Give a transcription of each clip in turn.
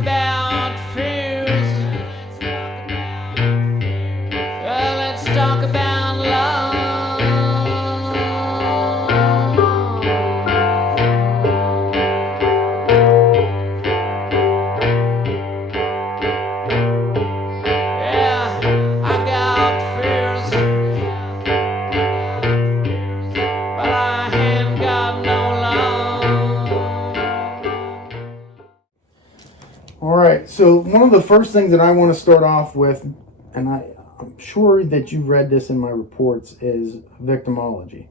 about fears. Let's talk about love. Yeah, I got fears, but I ain't got no love. All right, so one of the first things that I want to start off with, and I'm sure that you've read this in my reports, is victimology.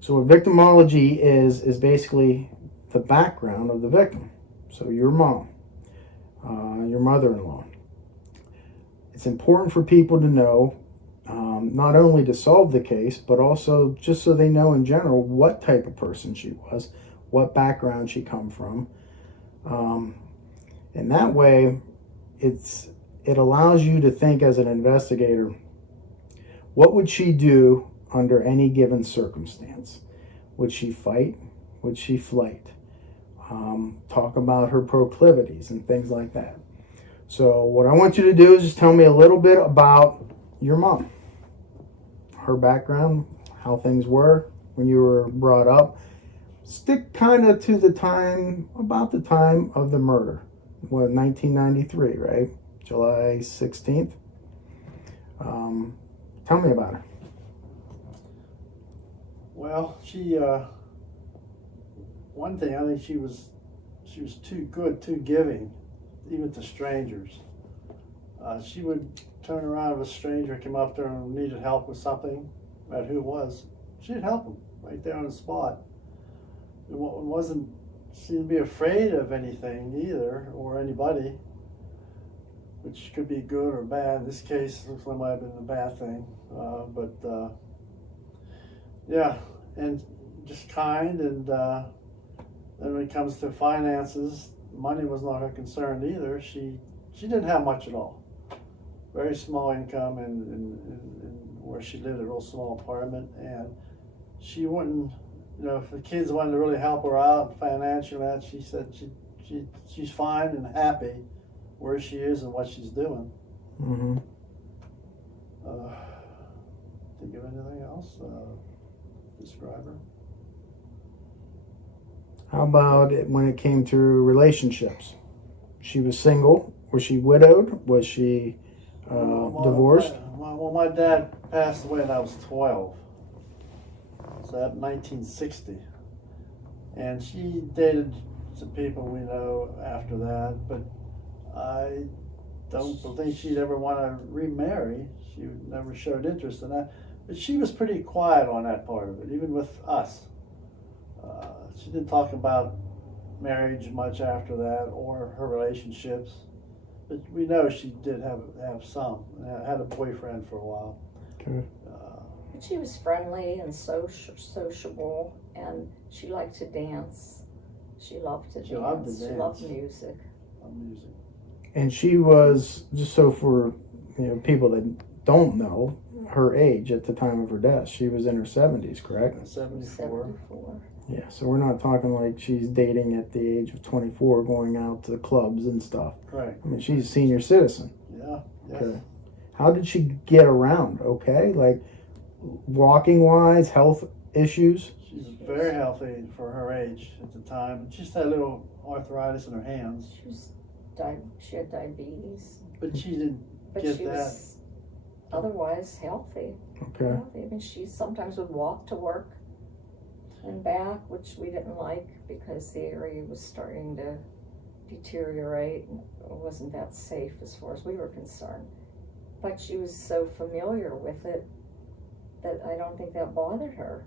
So what victimology is basically the background of the victim. So your mom, your mother-in-law. It's important for people to know, not only to solve the case, but also just so they know in general what type of person she was, what background she come from. And that way, it allows you to think as an investigator, what would she do under any given circumstance? Would she fight? Would she flight? Talk about her proclivities and things like that. So what I want you to do is just tell me a little bit about your mom, her background, how things were when you were brought up. Stick kind of to the time, about the time of the murder. What, 1993, right? July 16th. Tell me about her. Well, she, one thing, I think she was too good, too giving, even to strangers. She would turn around if a stranger came up to her and needed help with something, no matter who it was, she'd help them right there on the spot. She didn't be afraid of anything either, or anybody, which could be good or bad. In this case, it looks like it might have been a bad thing. Yeah, and just kind, and then when it comes to finances, money was not her concern either. She didn't have much at all. Very small income, and where she lived, a real small apartment, and she wouldn't, if the kids wanted to really help her out financially, she said she's fine and happy where she is and what she's doing. Mm-hmm. Think of anything else? Describe her. How about it when it came to relationships? She was single. Was she widowed? Was she divorced? Well, my dad passed away when I was 12. So that 1960. And she dated some people we know after that, but I don't think she'd ever want to remarry. She never showed interest in that. But she was pretty quiet on that part of it, even with us. She didn't talk about marriage much after that or her relationships. But we know she did have some. Had a boyfriend for a while. Okay. But she was friendly and sociable, and she liked to dance. She loved to dance. She loved music. Music. And she was, just so for people that don't know her age at the time of her death, she was in her 70s, correct? 74. Yeah, so we're not talking like she's dating at the age of 24, going out to the clubs and stuff. Right. I mean, she's a senior citizen. Yeah. Yes. Okay. How did she get around? Okay, like walking wise, health issues. She's very healthy for her age at the time. She just had a little arthritis in her hands. She had diabetes. But she didn't get that. Was otherwise healthy. Okay. Healthy. I mean, she sometimes would walk to work and back, which we didn't like because the area was starting to deteriorate and it wasn't that safe as far as we were concerned. But she was so familiar with it that I don't think that bothered her.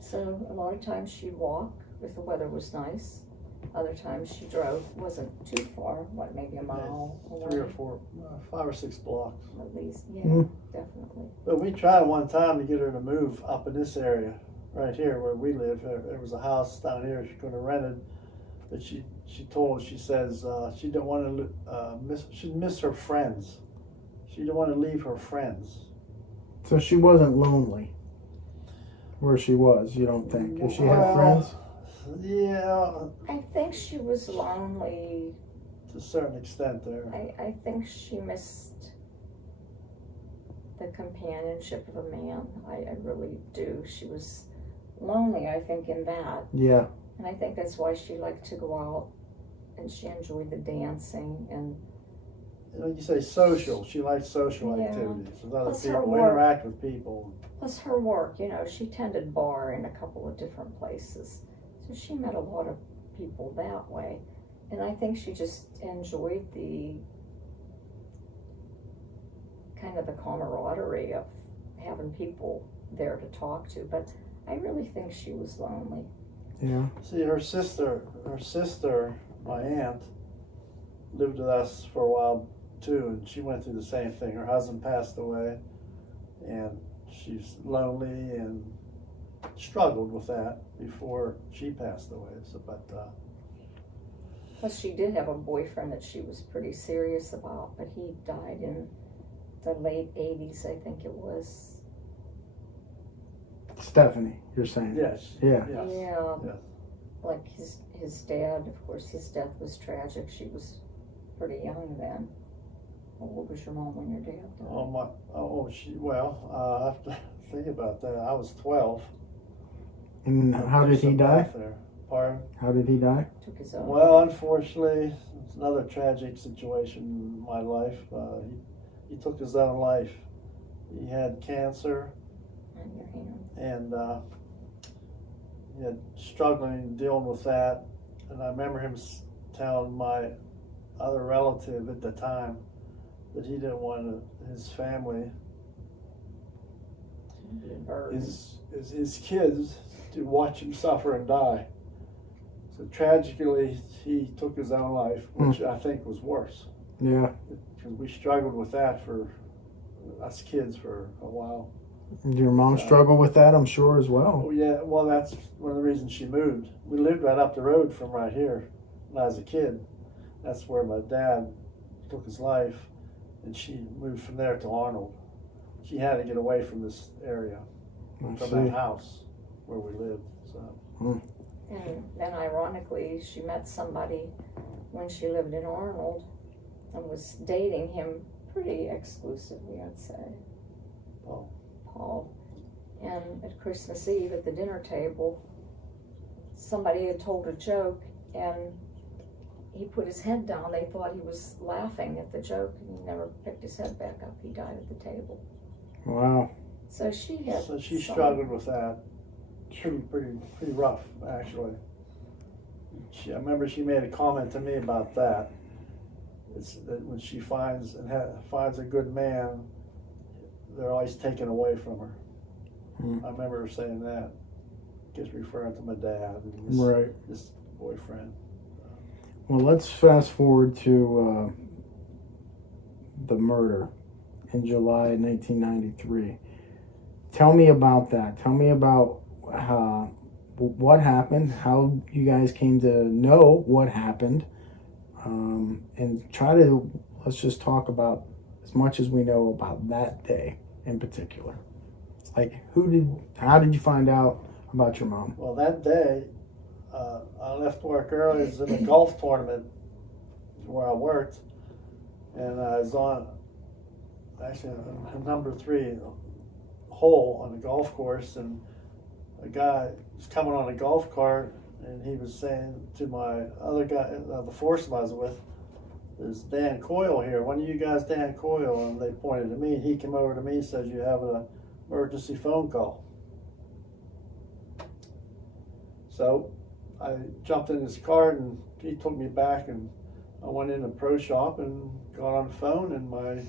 So a lot of times she'd walk if the weather was nice. Other times she drove, wasn't too far, maybe a mile away. 3 or 4, 5 or 6 blocks. At least, yeah, definitely. But we tried one time to get her to move up in this area, right here where we live. There was a house down here she could have rented, but she says she didn't want to she'd miss her friends. She didn't want to leave her friends. So she wasn't lonely where she was, you don't think? If she had friends? Yeah. I think she was lonely to a certain extent there. I think she missed the companionship of a man. I really do. She was lonely, I think, in that. Yeah. And I think that's why she liked to go out and she enjoyed the dancing and You know, you say social. She likes social Yeah. activities with other Plus her people, work. interact with people. plus her work, you know, she tended bar in a couple of different places. So she met a lot of people that way. And I think she just enjoyed the kind of the camaraderie of having people there to talk to. But I really think she was lonely. Yeah. See, her sister, my aunt, lived with us for a while too, and she went through the same thing. Her husband passed away, and she's lonely and struggled with that before she passed away. So, Plus she did have a boyfriend that she was pretty serious about, but he died in the late 80s, I think it was. Stephanie, you're saying? yes, Yeah. yes, Yeah. yes. Like his dad, of course, his death was tragic. She was pretty young then. How old was your mom when your dad died? I have to think about that. I was 12. And how did he die? There. Pardon? How did he die? Took his own. Well, unfortunately, it's another tragic situation in my life. He took his own life. He had cancer, On your hand. and he had struggling dealing with that. And I remember him telling my other relative at the time that he didn't want his family, his kids, to watch him suffer and die. So tragically, he took his own life, which I think was worse. Yeah. Because we struggled with that for us kids for a while. Did your mom struggle with that, I'm sure, as well? Oh yeah, well that's one of the reasons she moved. We lived right up the road from right here when I was a kid. That's where my dad took his life, and she moved from there to Arnold. She had to get away from this area, I from see. that house where we lived. So And then ironically, she met somebody when she lived in Arnold and was dating him pretty exclusively, I'd say. Paul. And at Christmas Eve at the dinner table, somebody had told a joke and he put his head down. They thought he was laughing at the joke and he never picked his head back up. He died at the table. Wow. So she had So she some- struggled with that. Pretty rough, actually. I remember she made a comment to me about that. It's that when she finds a good man, they're always taken away from her. I remember her saying that. Just referring to my dad and this boyfriend. Well, let's fast forward to the murder in July 1993. Tell me about that. Tell me about what happened, how you guys came to know what happened, and let's just talk about as much as we know about that day in particular. Like, how did you find out about your mom? Well, that day, I left work early. It was in a golf tournament where I worked, and I was on actually a number 3 hole on the golf course, and a guy was coming on a golf cart, and he was saying to my other guy, the foursome I was with, "There's Dan Coyle here. One of you guys, Dan Coyle?" And they pointed to me. He came over to me and says, "You have an emergency phone call." So I jumped in his cart, and he took me back, and I went in a pro shop and got on the phone, and my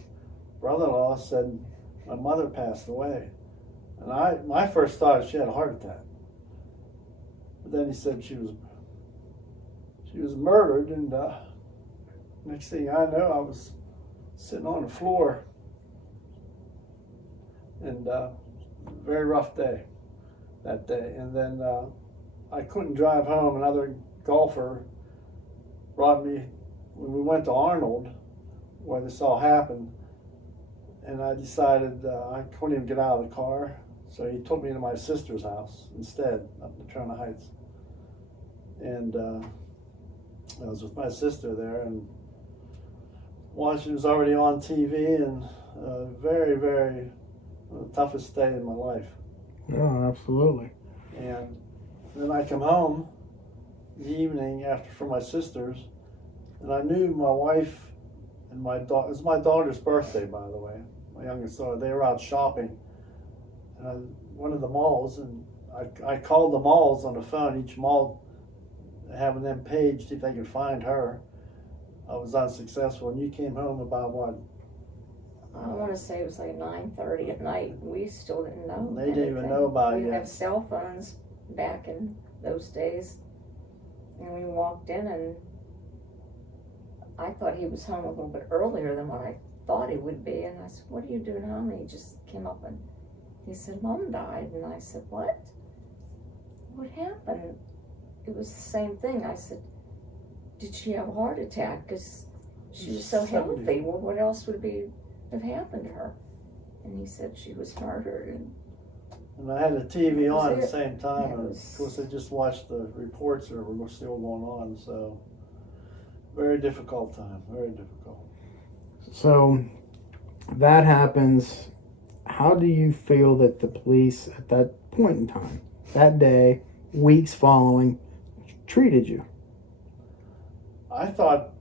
brother-in-law said my mother passed away. And my first thought is she had a heart attack. But then he said she was murdered, and next thing I know, I was sitting on the floor, and very rough day that day. And then I couldn't drive home. Another golfer brought me when we went to Arnold, where this all happened, and I decided I couldn't even get out of the car. So he took me to my sister's house instead, up in Trona Heights. And I was with my sister there, and watching. It was already on TV, and very, very the toughest day in my life. Yeah, absolutely. And then I come home the evening after from my sister's, and I knew my wife and my daughter. It was my daughter's birthday, by the way. My youngest daughter. They were out shopping, and one of the malls, and I called the malls on the phone. Each mall having them paged if they could find her. I was unsuccessful, and you came home about what? I want to say it was like 9:30 at night. We still didn't know. They didn't even anything. know about it We didn't yet. have cell phones back in those days. And we walked in, and I thought he was home a little bit earlier than what I thought he would be. And I said, "What are you doing home?" And he just came up and he said, "Mom died." And I said, "What? What happened?" It was the same thing. I said, "Did she have a heart attack? Because she was so 70. healthy. Well, what else would have happened to her?" And he said she was murdered. And I had the TV That was on at the it. same time, That and was- of course I just watched the reports that were still going on. So very difficult time. Very difficult. So that happens. How do you feel that the police at that point in time, that day, weeks following, treated you? I thought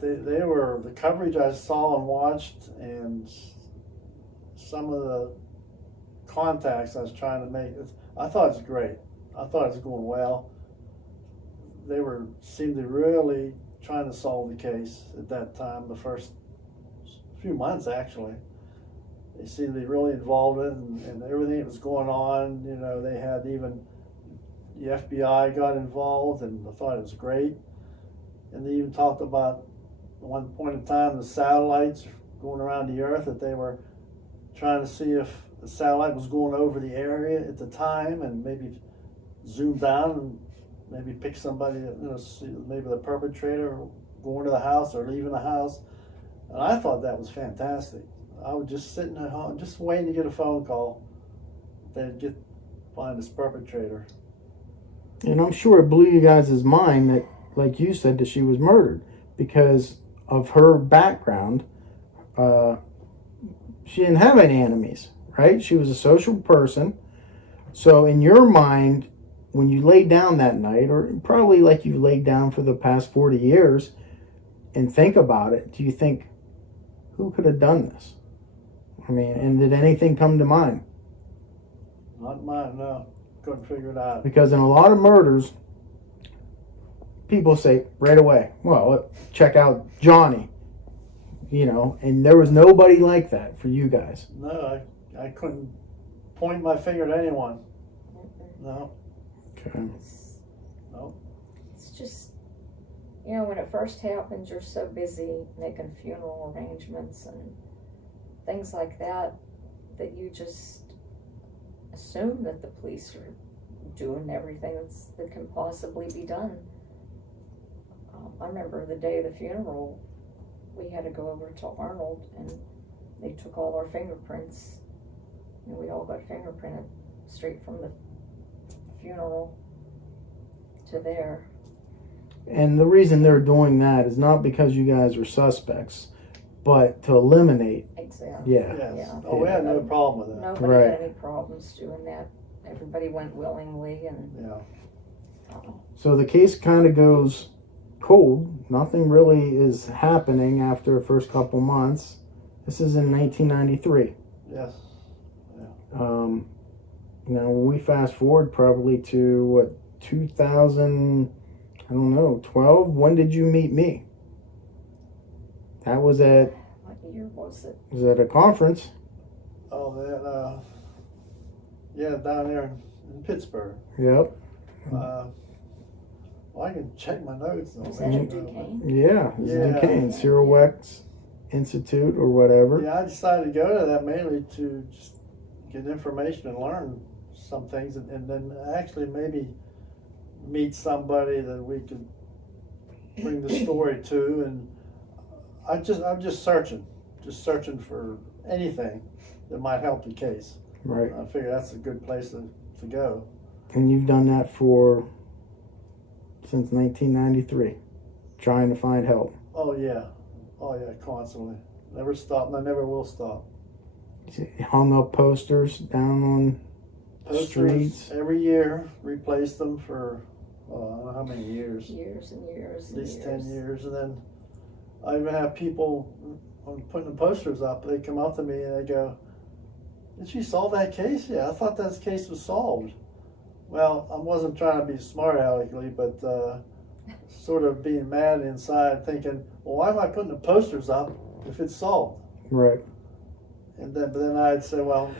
they were the coverage I saw and watched, and some of the contacts I was trying to make. I thought it was great. I thought it was going well. They seemed to really trying to solve the case at that time. The first few months, actually, they seemed to be really involved in and everything that was going on. You know, they had even the FBI got involved, and I thought it was great. And they even talked about at one point in time the satellites going around the Earth, that they were trying to see if the satellite was going over the area at the time, and maybe zoom down and maybe pick somebody, see maybe the perpetrator going to the house or leaving the house. And I thought that was fantastic. I was just sitting at home, just waiting to get a phone call. They'd find this perpetrator. And I'm sure it blew you guys' mind that, like you said, that she was murdered because of her background. She didn't have any enemies, right? She was a social person. So in your mind, when you laid down that night, or probably like you laid down for the past 40 years, and think about it, do you think, who could have done this? I mean, and did anything come to mind? Not mine, no. Couldn't figure it out. Because in a lot of murders, people say right away, well, check out Johnny, and there was nobody like that for you guys. No, I couldn't point my finger at anyone. No. Okay. No. It's just, when it first happens, you're so busy making funeral arrangements and things like that you just assume that the police are doing everything that can possibly be done. I remember the day of the funeral, we had to go over to Arnold, and they took all our fingerprints, and we all got fingerprinted straight from the funeral to there. And the reason they're doing that is not because you guys are suspects, but to eliminate. Exactly. Yeah. Yes. Yeah. Oh, we had no problem with that. Nobody Right. had any problems doing that. Everybody went willingly, and Yeah. So the case kind of goes cold. Nothing really is happening after the first couple months. This is in 1993. Yes. Now we fast forward probably to 2000, 12. When did you meet me? That was at what year was it? a conference. Oh, that. Down there in Pittsburgh. Yep. Well, I can check my notes. Was that in Duquesne? Yeah. It was in Yeah. Duquesne, Cyril Wecht Institute or whatever. Yeah, I decided to go to that mainly to just get information and learn some things, and then actually maybe meet somebody that we could bring the story to. And I'm just searching for anything that might help the case. Right. I figure that's a good place to go. And you've done that since 1993, trying to find help. Oh yeah, Oh yeah, constantly. Never stop, and I never will stop. Hung up posters down on Posters streets. every year, replaced them for I don't know how many years. Years and years. At least and 10 years. And then I even have people, when putting the posters up, they come up to me and they go, "Did you solve that case?" "Yeah, I thought that case was solved." Well, I wasn't trying to be smart aleckly, but sort of being mad inside, thinking, "Well, why am I putting the posters up if it's solved?" Right. But then I'd say, "Well,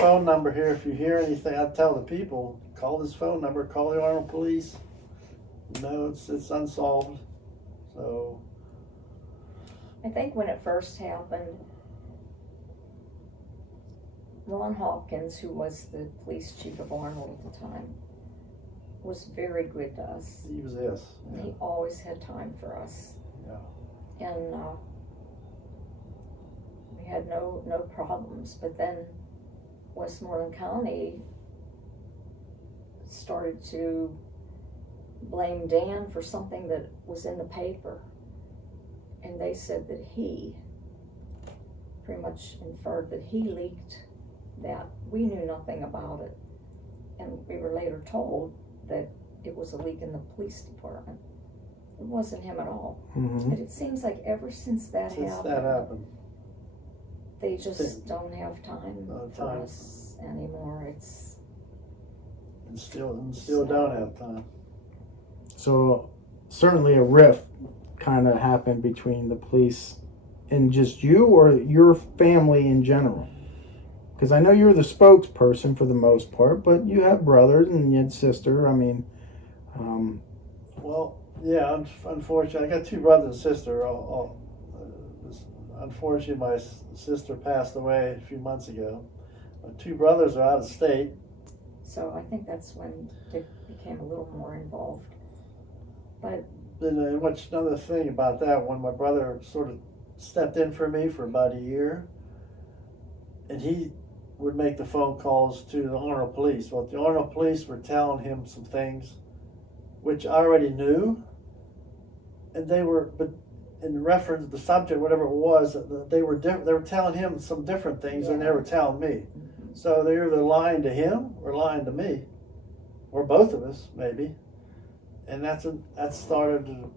phone number here. If you hear anything," I'd tell the people, "Call this phone number. Call the Arnold police. No, it's unsolved." So I think when it first happened, Ron Hawkins, who was the police chief of Arnold at the time, was very good to us. he was this. And he always had time for us. Yeah. And we had no problems. But then Westmoreland County started to blame Dan for something that was in the paper. And they said that he pretty much inferred that he leaked that. We knew nothing about it. And we were later told that it was a leak in the police department. It wasn't him at all. Mm-hmm. But it seems like ever since that happened, they just don't have time for us anymore. It's and still don't have time. So certainly a rift kind of happened between the police and just you, or your family in general. Because I know you're the spokesperson for the most part, but you have brothers and you had sister. I mean, Well, yeah, unfortunately, I got two brothers and sister. Unfortunately, my sister passed away a few months ago. My two brothers are out of state. so I think that's when Dick became a little more involved. But Then another thing about that, when my brother sort of stepped in for me for about a year, and he would make the phone calls to the Arnold police. Well, the Arnold police were telling him some things which I already knew, and but in reference to the subject, whatever it was, they were telling him some different things than they were telling me. mm-hmm. So they're either lying to him or lying to me, or both of us maybe, and that started to.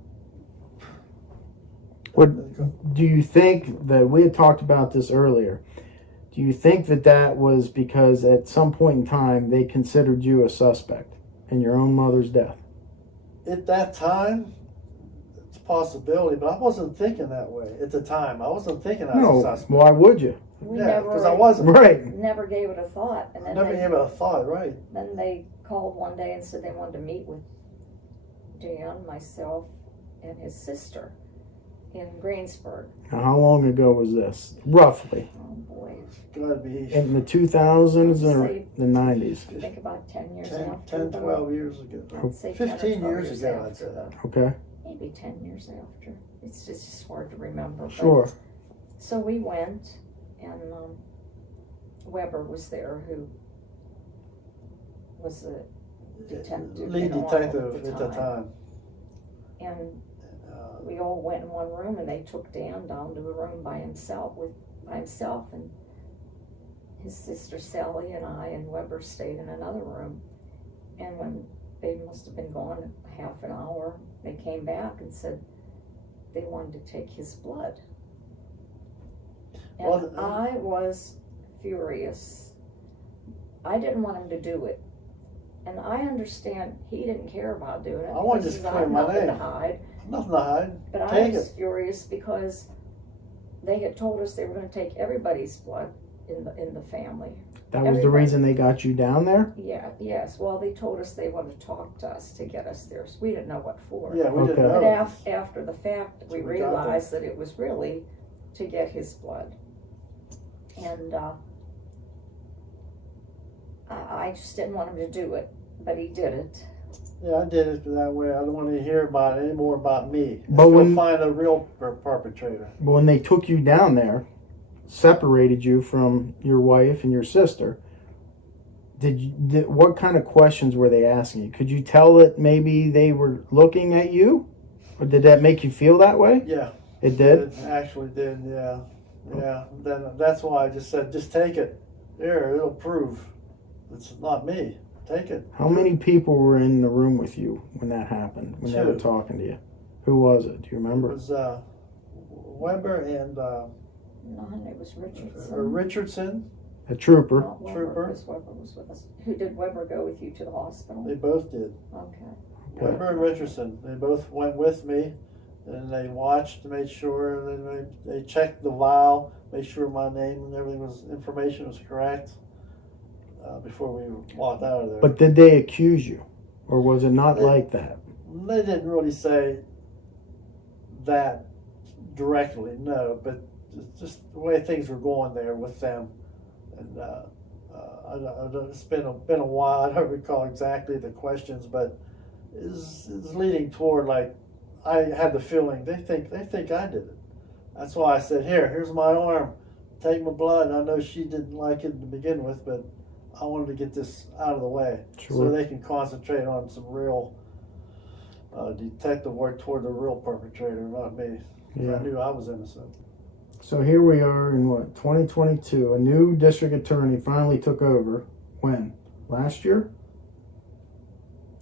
what do you think that we had talked about this earlier? Do you think that was because at some point in time they considered you a suspect in your own mother's death? At that time, it's a possibility, but I wasn't thinking that way at the time. I wasn't thinking I was a suspect. Why would you? We Yeah, because I wasn't. Right. never gave it a thought. And then Never gave it a thought, right? Then they called one day and said they wanted to meet with Dan, myself, and his sister in Greensburg. Now, how long ago was this, roughly? Oh boy. It's gotta be In the 2000s or Say- the 90s? I think about 10 years 10, after. 12 years ago. I'd say 10 or 15 12 years ago, I'd after say. that. Okay, Maybe 10 years after. It's just hard to remember. but- sure. So we went, and Weber was there, who was a detective. Lead in Arnold detective at the time. And we all went in one room, and they took Dan down to a room by himself, and his sister Sally and I and Weber stayed in another room. And when they must have been gone half an hour, they came back and said they wanted to take his blood. And Well, I was furious. I didn't want him to do it. And I understand he didn't care about doing it. I wanted because to he had clear my nothing to name. hide. Nothing to hide. But I Take was it. furious because they had told us they were going to take everybody's blood in the family. That was the Everybody. reason they got you down there? Yes. Well, they told us they wanted to talk to us to get us there. So we didn't know what for. Yeah, we Okay. didn't But know. after the fact, we We got realized that it was really to get his blood. And I just didn't want him to do it, but he did it. Yeah, I did it that way. I don't want to hear about it anymore about me. But Let's go when- find a real perpetrator. But when they took you down there, separated you from your wife and your sister, what kind of questions were they asking you? Could you tell that maybe they were looking at you? Or did that make you feel that way? Yeah, It did? It actually did, yeah. Yeah. Then that's why I just said, just take it. Here, it'll prove it's not me. Take it. How many people were in the room with you when that happened, when they were Two. talking to you? Who was it? Do you It remember? was Weber and No, it was Richardson. Richardson. A trooper. Not Weber, Trooper. because Weber was with us. Who did Weber go with you to the hospital? They both did. Okay. Weber and Richardson. They both went with me, and they watched to make sure. And then they checked the vial, made sure my name and everything information was correct before we walked out of there. But did they accuse you? Or was it not They- like that? They didn't really say that directly, no. But just the way things were going there with them, and it's been a while. I don't recall exactly the questions, but is leading toward, like, I had the feeling they think I did it. That's why I said, here's my arm, take my blood. I know she didn't like it to begin with, but I wanted to get this out of the way Sure. so they can concentrate on some real detective work toward the real perpetrator, not me. 'Cause Yeah. I knew I was innocent. So here we are in what, 2022. A new district attorney finally took over. When? Last year?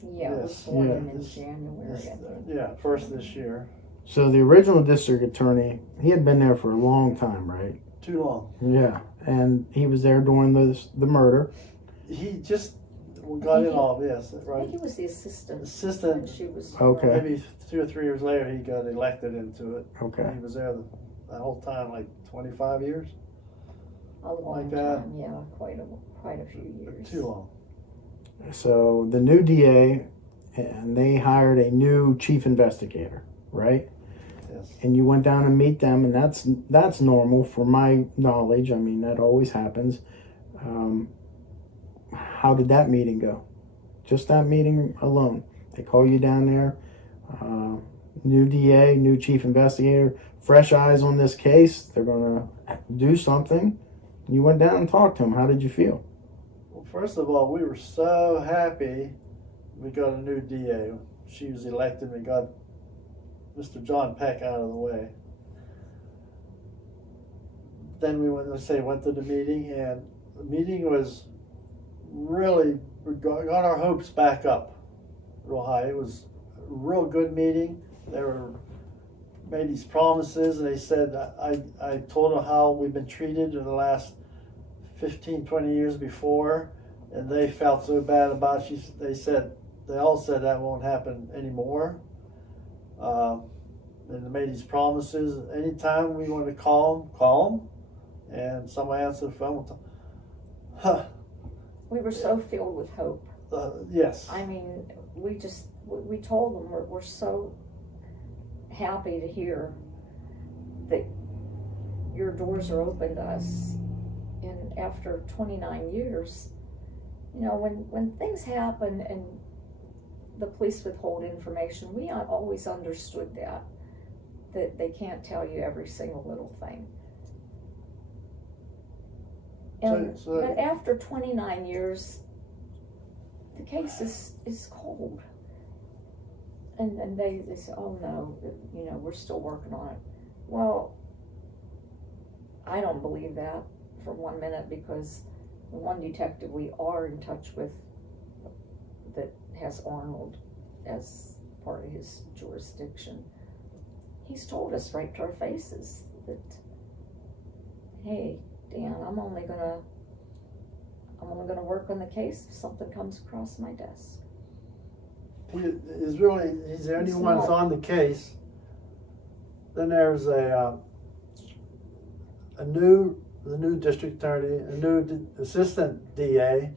Yeah, it was Yes. sworn Yeah. in January, I think. Yeah, first this year. So the original district attorney, he had been there for a long time, right? Too long. Yeah. And he was there during the murder. He just got in all this, I think right? he was the assistant when Assistant. she was. Okay. Maybe 2 or 3 years later, he got elected into it. Okay. He was there the whole time, like 25 years. A long like that. time, yeah, quite a few years. Too long. So the new DA, and they hired a new chief investigator, right? Yes. And you went down and meet them, and that's normal for my knowledge. I mean, that always happens. How did that meeting go? Just that meeting alone. They call you down there, new DA, new chief investigator, fresh eyes on this case. They're going to do something. You went down and talked to them. How did you feel? Well, first of all, we were so happy we got a new DA. She was elected. We got Mr. John Peck out of the way. Then we went to the meeting, and the meeting was really got our hopes back up real high. It was a real good meeting. They made these promises, and they said, I told them how we've been treated in the last 15, 20 years before, and they felt so bad about it. They all said that won't happen anymore. And they made these promises. Anytime we want to call them, and somebody answered the phone. We were so filled with hope. Yes. I mean, we told them we're so happy to hear that your doors are open to us. And after 29 years, you know, when things happen and the police withhold information, we always understood that they can't tell you every single little thing. And, but after 29 years, the case is cold. And they say, oh no, you know, we're still working on it. Well, I don't believe that for 1 minute, because the one detective we are in touch with that has Arnold as part of his jurisdiction, he's told us right to our faces that, hey, Dan, I'm only gonna work on the case if something comes across my desk. He's the only one that's on the case. Then there's the new district attorney, a new assistant DA,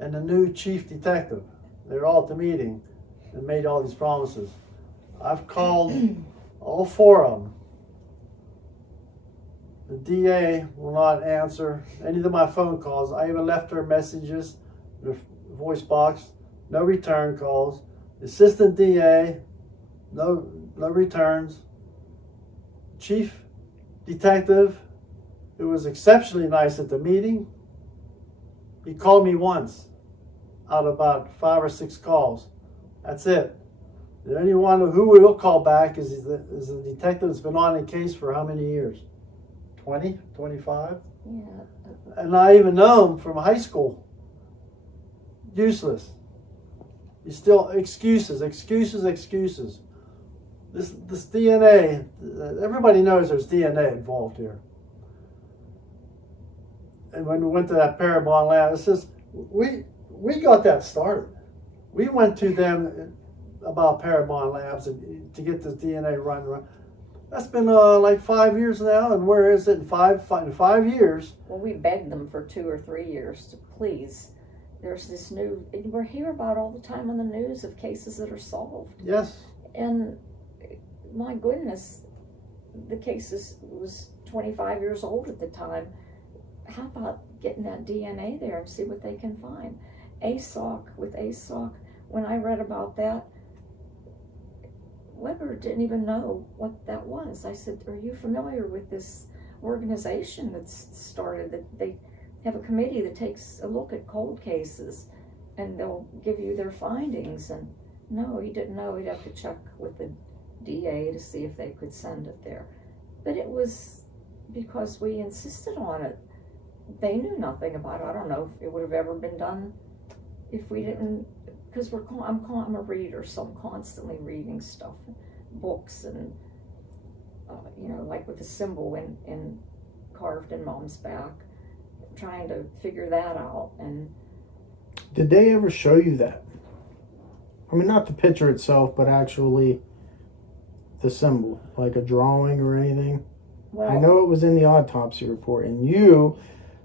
and a new chief detective. They're all at the meeting and made all these promises. I've called all 4 of them. The DA will not answer any of my phone calls. I even left her messages, the voice box, no return calls. The assistant DA, no returns. Chief detective, who was exceptionally nice at the meeting, he called me once out of about 5 or 6 calls. That's it. Anyone who we'll call back is the detective that's been on the case for how many years? 20, 25? Yeah. And I even know him from high school. Useless. You still excuses. This DNA, everybody knows there's DNA involved here. And when we went to that Parabon lab, it says, we got that started. We went to them about Parabon labs and, to get this DNA run. That's been like 5 years now, and where is it in five years? Well, we begged them for 2 or 3 years to please. There's this new, we're hearing about all the time on the news of cases that are solved. Yes. And my goodness, the case was 25 years old at the time. How about getting that DNA there and see what they can find? With ASOC, when I read about that, Weber didn't even know what that was. I said, are you familiar with this organization that's started, that they have a committee that takes a look at cold cases and they'll give you their findings? And no, he didn't know. He'd have to check with the DA to see if they could send it there. But it was because we insisted on it. They knew nothing about it. I don't know if it would have ever been done if we didn't, because I'm a reader, so I'm constantly reading stuff, books, and like with the symbol in carved in Mom's back, trying to figure that out. And did they ever show you that? I mean, not the picture itself, but actually the symbol, like a drawing or anything? well, I know it was in the autopsy report, and you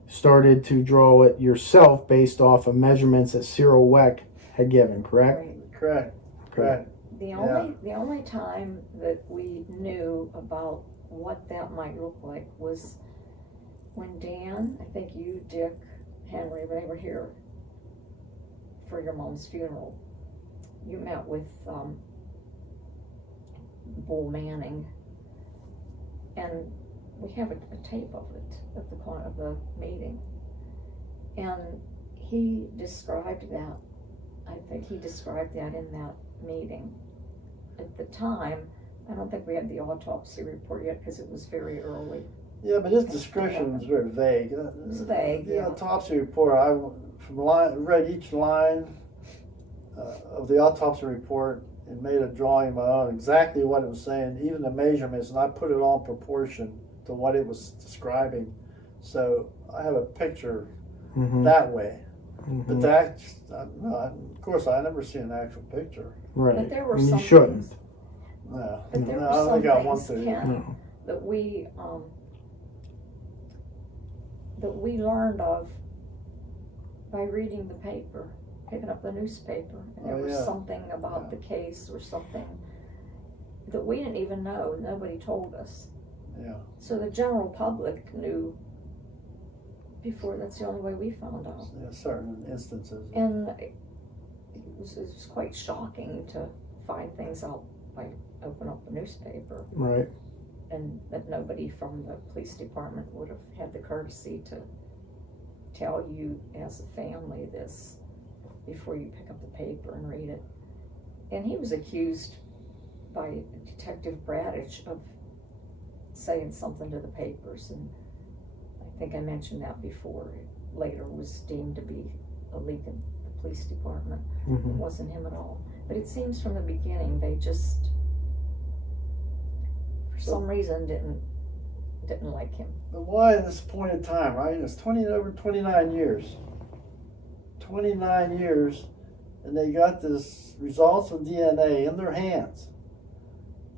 started to draw it yourself based off of measurements that Cyril Wecht had given, correct? right. Correct. The only time that we knew about what that might look like was when Dan, I think you, Dick, Henry, they were here for your mom's funeral. You met with Bull Manning, and we have a tape of it of the meeting, and he described that. I think he described that in that meeting. At the time, I don't think we had the autopsy report yet because it was very early. Yeah, but his description was very vague. It was vague. The autopsy report, I read each line of the autopsy report and made a drawing of my own, exactly what it was saying, even the measurements, and I put it all in proportion to what it was describing. So I have a picture that way. But that, of course, I never see an actual picture. Right. But there were and some you shouldn't. things, No, but there no, were I don't some think I want things, to. Ken, No. that we learned of by reading the paper, picking up the newspaper, and there was something about the case or something that we didn't even know. Nobody told us. Yeah. So the general public knew before. That's the only way we found out. Yeah, certain instances. And it was quite shocking to find things out by open up the newspaper, Right. and that nobody from the police department would have had the courtesy to tell you as a family this before you pick up the paper and read it. And he was accused by Detective Bradich of saying something to the papers, and I think I mentioned that before. It later was deemed to be a leak in the police department. It wasn't him at all. But it seems from the beginning they just, for some reason, didn't like him. But why at this point in time, right? It's over 29 years. 29 years, and they got this results of DNA in their hands.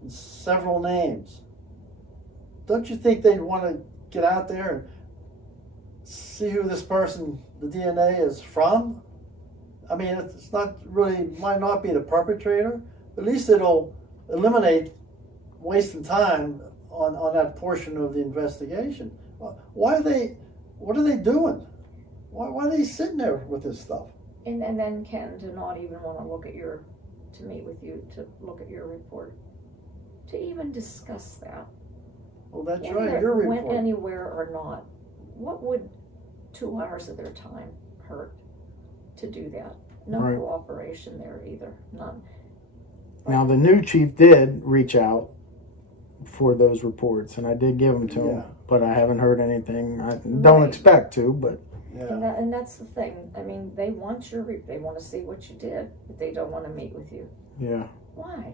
And several names. Don't you think they'd want to get out there and see who this person, the DNA is from? I mean, it's not really, might not be the perpetrator. At least it'll eliminate wasting time on that portion of the investigation. What are they doing? Why are they sitting there with this stuff? And then Ken, to not even want to meet with you, to look at your report, to even discuss that. Well, that's Whether right, it your report. went anywhere or not, what would 2 hours of their time hurt to do that? No Right. cooperation there either, none. Now, the new chief did reach out for those reports, and I did give them to him, Yeah. but I haven't heard anything. I don't Right. expect to, but Yeah. And that's the thing. I mean, they want they want to see what you did, but they don't want to meet with you. yeah. Why?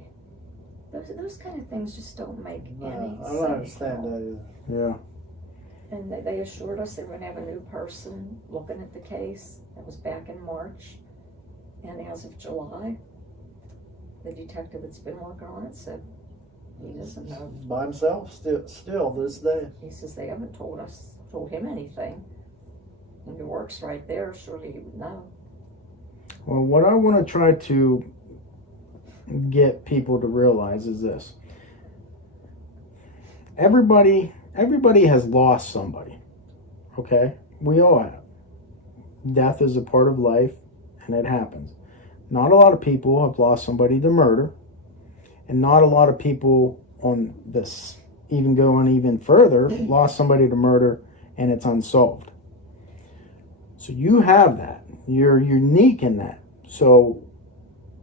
Those kind of things just don't make No, any sense. I don't understand that either. Yeah. And they assured us they were going to have a new person looking at the case. That was back in March. And as of July, the detective that's been working on it said he doesn't know. By himself, still this day. He says they haven't told him anything. And your work's right there, surely he would know. Well, what I want to try to get people to realize is this. Everybody has lost somebody. Okay? We all have. Death is a part of life, and it happens. Not a lot of people have lost somebody to murder, and not a lot of people on this, even going even further, lost somebody to murder and it's unsolved. So you have that. You're unique in that. So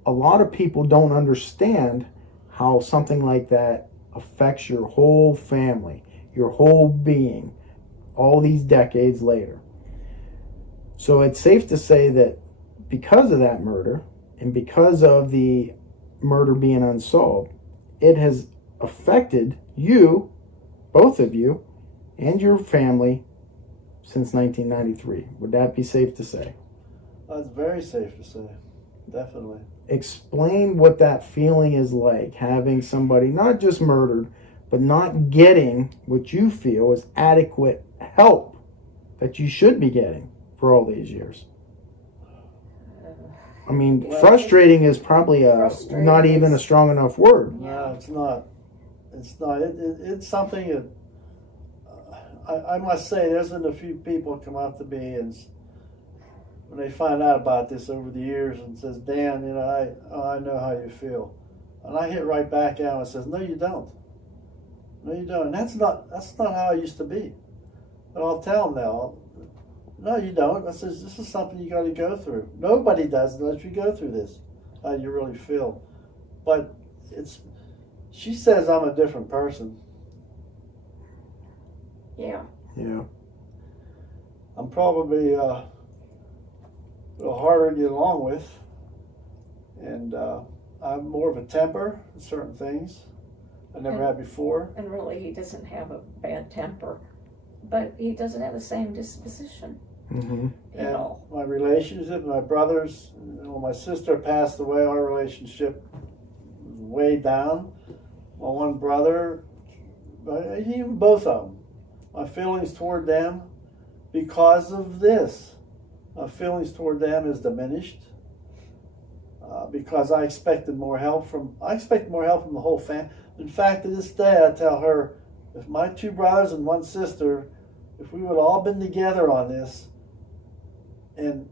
a lot of people don't understand how something like that affects your whole family, your whole being, all these decades later. So it's safe to say that because of that murder and because of the murder being unsolved, it has affected you, both of you, and your family since 1993. Would that be safe to say? That's very safe to say. Definitely. Explain what that feeling is like, having somebody not just murdered, but not getting what you feel is adequate help that you should be getting for all these years. I mean, Well, frustrating is probably Frustrating not even a is- strong enough word. No, it's not. It's not. It's something that I must say. There's been a few people come up to me and when they find out about this over the years and says, "Dan, you know, I know how you feel," and I hit right back out and says, "No, you don't. No, you don't." And that's not how I used to be. But I'll tell them now. No, you don't. I says, this is something you got to go through. Nobody does unless you go through this. How you really feel. But she says I'm a different person. Yeah. Yeah. I'm probably a little harder to get along with. And I'm more of a temper in certain things I never had before. And really, he doesn't have a bad temper, but he doesn't have the same disposition. Mm-hmm. You And know. my relationship, my brothers, when my sister passed away, our relationship was way down. My one brother, even both of them, my feelings toward them, because of this, my feelings toward them is diminished. Because I expected more help from the whole family. In fact, to this day, I tell her, if my two brothers and one sister, if we would all been together on this, and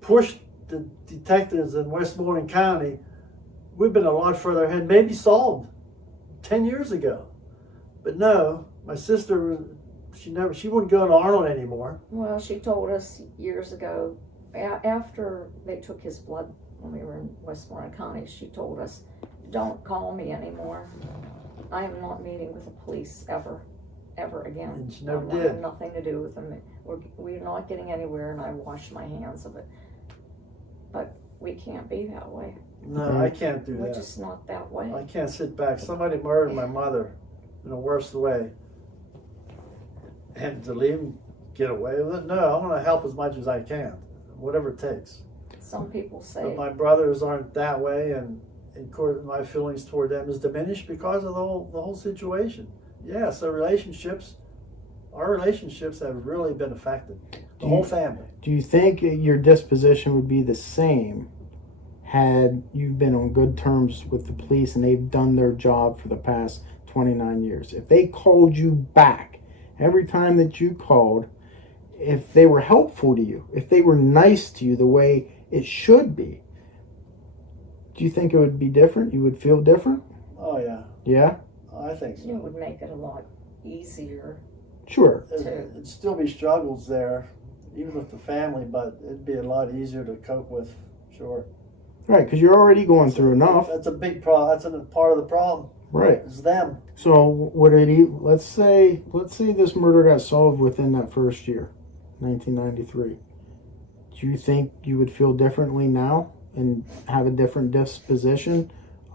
pushed the detectives in Westmoreland County, we've been a lot further ahead, maybe solved 10 years ago. But no, my sister, she wouldn't go to Arnold anymore. Well, she told us years ago, after they took his blood when we were in Westmoreland County, she told us, "Don't call me anymore. I am not meeting with the police ever again. And she never I did. have nothing to do with them. We're not getting anywhere, and I wash my hands of it." But we can't be that way. No, I can't do We're that. just not that way. I can't sit back. Somebody murdered my mother in the worst way. And to leave them get away with it? No, I want to help as much as I can, whatever it takes. Some people say, But my brothers aren't that way, and of course my feelings toward them is diminished because of the whole situation. Yeah, so our relationships have really been affected. The whole family. Do you think your disposition would be the same had you been on good terms with the police and they've done their job for the past 29 years? If they called you back every time that you called, if they were helpful to you, if they were nice to you the way it should be, do you think it would be different? You would feel different? Oh yeah, Yeah? I think so. it would make it a lot easier. Sure. It'd still be struggles there, even with the family, but it'd be a lot easier to cope with, sure. Right, because you're already going through enough. That's a big problem. That's a part of the problem. Right. It's them. So would it? Let's say this murder got solved within that first year, 1993. Do you think you would feel differently now and have a different disposition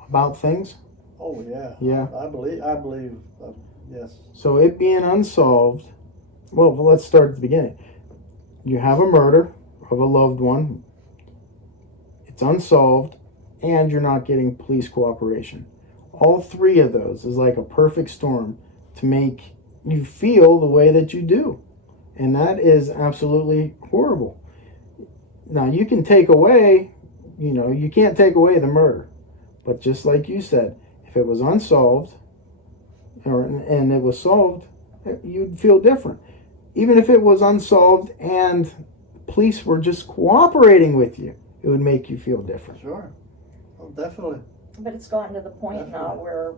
about things? Oh yeah. Yeah. I believe. Yes. So it being unsolved. Well, let's start at the beginning. You have a murder of a loved one. It's unsolved, and you're not getting police cooperation. All three of those is like a perfect storm to make you feel the way that you do. And that is absolutely horrible. Now, you can take away, you can't take away the murder. But just like you said, if it was unsolved and it was solved, you'd feel different. Even if it was unsolved and police were just cooperating with you, it would make you feel different. Sure. Oh, definitely. But it's gotten to the point now Definitely. where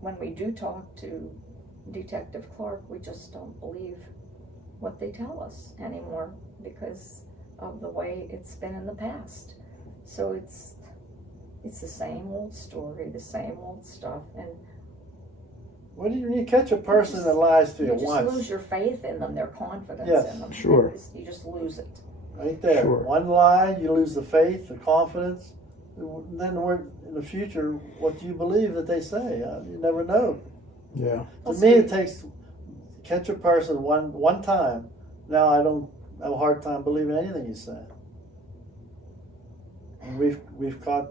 when we do talk to Detective Clark, we just don't believe what they tell us anymore because of the way it's been in the past. So it's the same old story, the same old stuff, and When you catch a person that lies to you you just once, lose your faith in them, their confidence Yes. in them. Sure. You just lose it. right there, Sure. one lie, you lose the faith, the confidence. Then in the future, what do you believe that they say? You never know. Yeah. To me, it takes catch a person one time. Now I don't have a hard time believing anything you say. And we've caught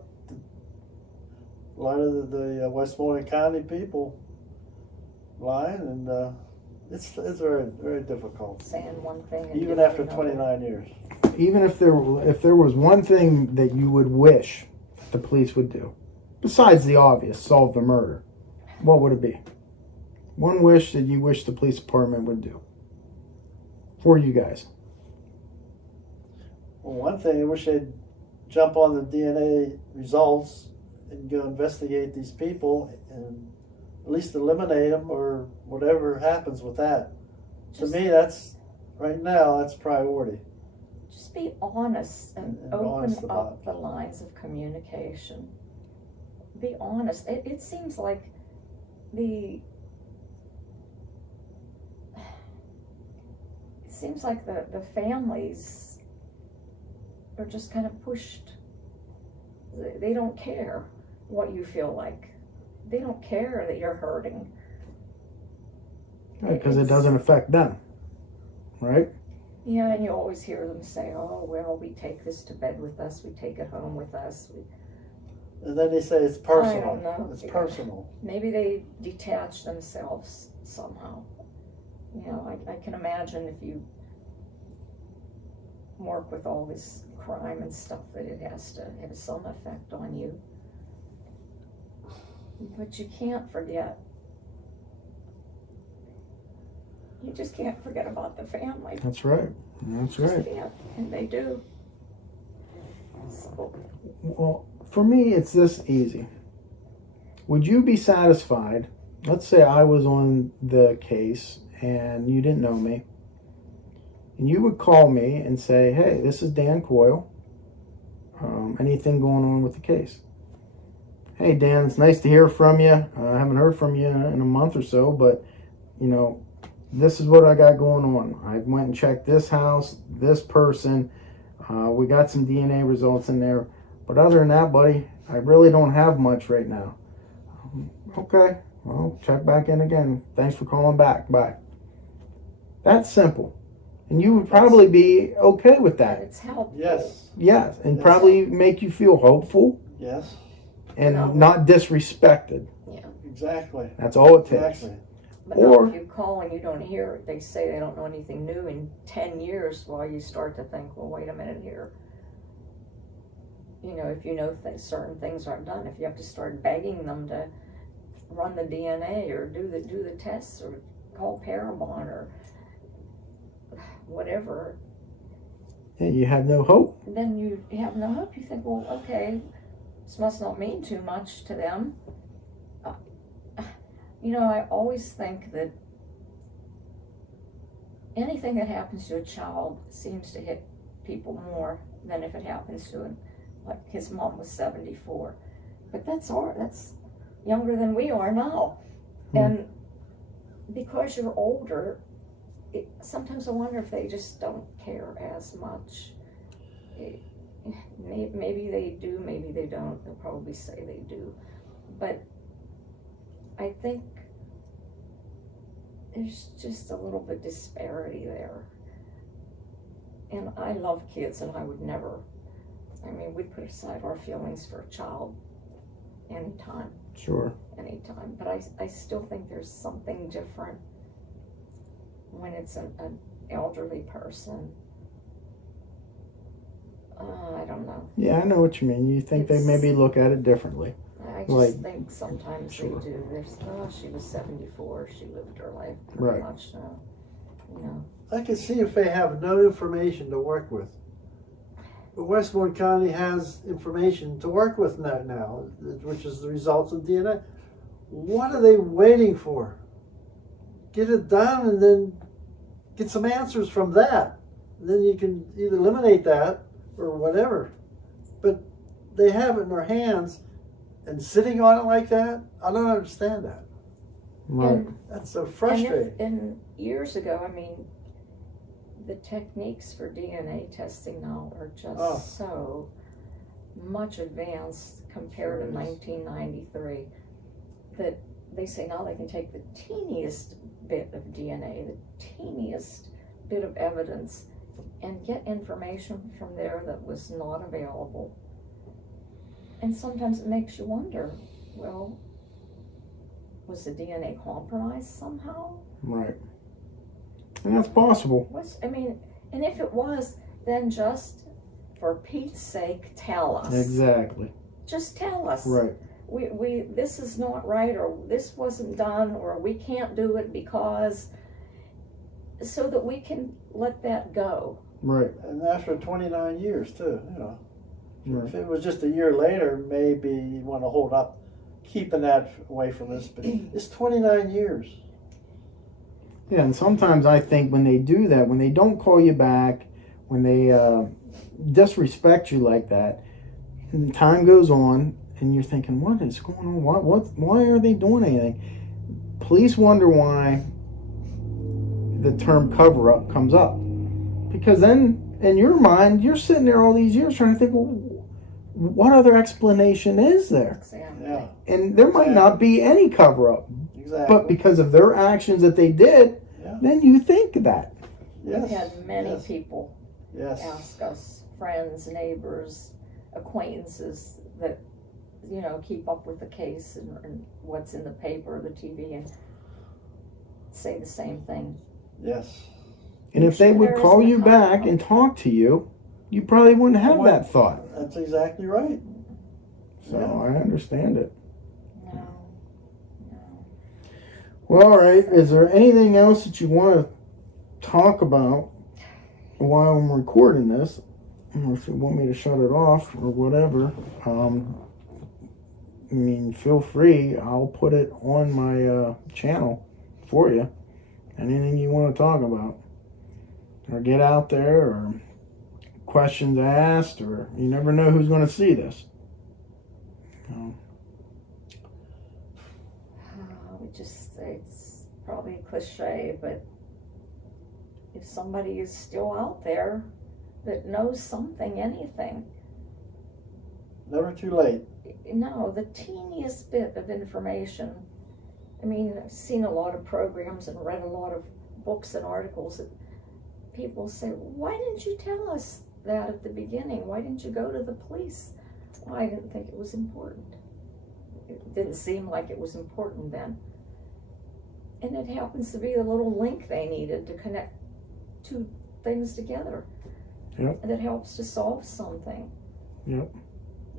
a lot of the Westmoreland County people lying, and it's very very difficult. Saying one thing and Even doing after another. 29 years. Even if there was one thing that you would wish the police would do, besides the obvious, solve the murder, what would it be? One wish that you wish the police department would do for you guys. Well, one thing I wish they'd jump on the DNA results and go investigate these people and at least eliminate them or whatever happens with that. Just- To me, that's right now that's priority. Just be honest and And open honest about up the lines of communication. Be honest. It seems like the families are just kind of pushed. They don't care what you feel like. They don't care that you're hurting. Because it It's- doesn't affect them, right? Yeah, and you always hear them say, "Oh, well, we take this to bed with us. We take it home with us." And then they say it's personal. I don't know. It's personal. Maybe they detach themselves somehow. I can imagine if you work with all this crime and stuff that it has to have some effect on you. But you can't forget. You just can't forget about the family. That's right. That's Just right. can't, and they do. So, Well, for me, it's this easy. Would you be satisfied? Let's say I was on the case and you didn't know me. And you would call me and say, "Hey, this is Dan Coyle. Anything going on with the case?" "Hey, Dan, it's nice to hear from you. I haven't heard from you in a month or so, but, this is what I got going on. I went and checked this house, this person. We got some DNA results in there. But other than that, buddy, I really don't have much right now." "Okay, well, check back in again. Thanks for calling back. Bye." That's simple. And you would probably be okay with that. it's helpful. Yes. Yes, and Yes. probably make you feel hopeful Yes. and No. not disrespected. Exactly. That's all it takes. Exactly. But Or- now if you call and you don't hear it, they say they don't know anything new in 10 years, well, you start to think, well, wait a minute here. If you know certain things aren't done, if you have to start begging them to run the DNA or do the tests or call Parabon or whatever, And you have no hope. then you have no hope. You think, well, okay, this must not mean too much to them. I always think that anything that happens to a child seems to hit people more than if it happens to an like his mom was 74. But that's younger than we are now. And because you're older, sometimes I wonder if they just don't care as much. Maybe they do, maybe they don't. They'll probably say they do. But I think there's just a little bit disparity there. And I love kids, and I would never, we'd put aside our feelings for a child anytime. Sure. Anytime. But I still think there's something different when it's an elderly person. I don't know. Yeah, I know what you mean. You think they maybe look at it differently. I just think sometimes Sure. they do. There's, she was 74. She lived her life pretty Right. much now. You know. I can see if they have no information to work with. But Westmoreland County has information to work with now, which is the results of DNA. What are they waiting for? Get it done and then get some answers from that. Then you can either eliminate that or whatever. But they have it in their hands, and sitting on it like that, I don't understand that. Right. That's so frustrating. And years ago, the techniques for DNA testing now are just so much advanced compared to 1993 that they say now they can take the teeniest bit of DNA, the teeniest bit of evidence, and get information from there that was not available. And sometimes it makes you wonder, well, was the DNA compromised somehow? Right. And that's possible. And if it was, then just for Pete's sake, tell us. Exactly. Just tell us. Right. We this is not right, or this wasn't done, or we can't do it because, so that we can let that go. Right. And after 29 years too, Right. If it was just a year later, maybe you want to hold up keeping that away from us, but it's 29 years. Yeah, and sometimes I think when they do that, when they don't call you back, when they disrespect you like that, and time goes on, and you're thinking, what is going on? Why are they doing anything? Police wonder why the term cover-up comes up. Because then, in your mind, you're sitting there all these years trying to think, well, what other explanation is there? Exactly. Yeah, And there might not be any cover-up. exactly. But because of their actions that they did, then you think that. Yes. We've had many people Yes. ask us, friends, neighbors, acquaintances that, keep up with the case and what's in the paper or the TV, and say the same thing. Yes. And if they would There call isn't you a back cover-up. and talk to you, you probably wouldn't have Well, that thought. That's exactly right. So Yeah. I understand it. No. Well, all right. Is there anything else that you want to talk about while I'm recording this? Or if you want me to shut it off or whatever, feel free. I'll put it on my channel for you. Anything you want to talk about, or get out there, or questions asked, or you never know who's going to see this. It's probably a cliche, but if somebody is still out there that knows something, anything, Never too late. the teeniest bit of information. I've seen a lot of programs and read a lot of books and articles that people say, why didn't you tell us that at the beginning? Why didn't you go to the police? Well, I didn't think it was important. It didn't seem like it was important then. And it happens to be the little link they needed to connect two things together. Yep. That helps to solve something. Yep.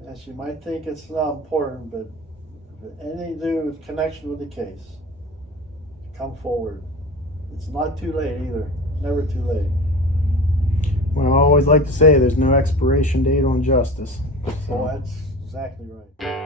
Yes, you might think it's not important, but anything to do with connection with the case, come forward. It's not too late either. Never too late. Well, I always like to say there's no expiration date on justice. So that's exactly right.